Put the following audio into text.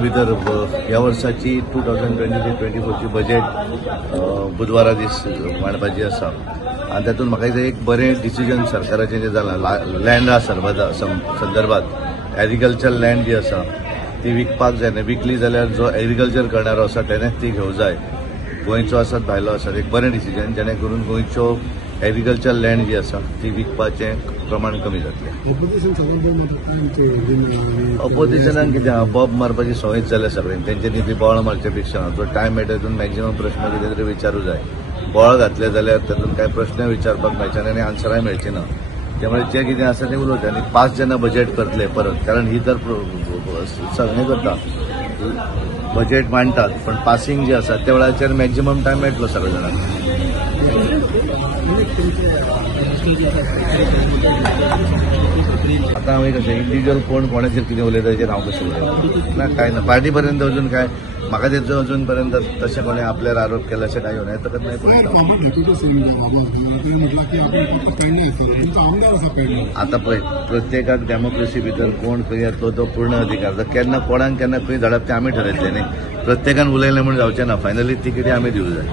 भितर ह्या वर्साची 2023-24ची बजेट बुधवारा दीस मांडपाची आसा आनी तातूंत म्हाका दिसता एक बरें डिसिजन सरकाराचें जें जालां लँडा संदर्भात एग्रीकल्चर लँड जी आसा ती विकपाक जायना, विकली जाल्यार जो एग्रीकल्चर करणारो आसा तेणेच ती घेवंक जाय. गोंयचो आसात भायलो आसात एक बरें डिसिजन जेणे करून गोंयच्यो एग्रीकल्चर लँड जी आसा ती विकपाचें प्रमाण कमी जातलें. ऑपोजिशनाक कितें आहा, बॉब मारपाची संवयच जाल्या सगळ्यांक. तेंच्यांनी ती बोवाळ मारच्या पेक्षा जो टायम मेळटा तितून मॅक्झिमम प्रश्न कितें तरी विचारूं जाय. बोवाळ घातले जाल्यार तातूंत कांय प्रश्न विचारपाक मेळचे ना आनी आन्सराय मेळची ना. त्यामुळे जे कितें आसा तें उलोवचें आनी पास जेन्ना बजेट करतले परत, कारण ही तर हें करता बजेट मांडटात पण पासिंग जे आसा त्या वेळाचेर मॅक्झिमम टायम मेळटलो सगळ्या जाणांक. आता हांव कशें इंडिव्हिज्युअल कोणाचेर कितें उलयता तेचेर हांव कशें उलयतां ना, कांय ना. पार्टी पर्यंत अजून काय म्हाका तेचो अजून पर्यंत तशें कोणें आपल्यार आरोप केला अशें काय येवं तकत नाही पळयता. आता पळय प्रत्येकाक डेमोक्रेसी भितर कोण खंय येतलो तो पूर्ण अधिकार. तर केन्ना कोणाक केन्ना खंय धाडप तें आमी ठरयतलें न्ही. प्रत्येकान उलयलें म्हूण जावचें ना. फायनली तिकेटी आमी दिवंक जाय.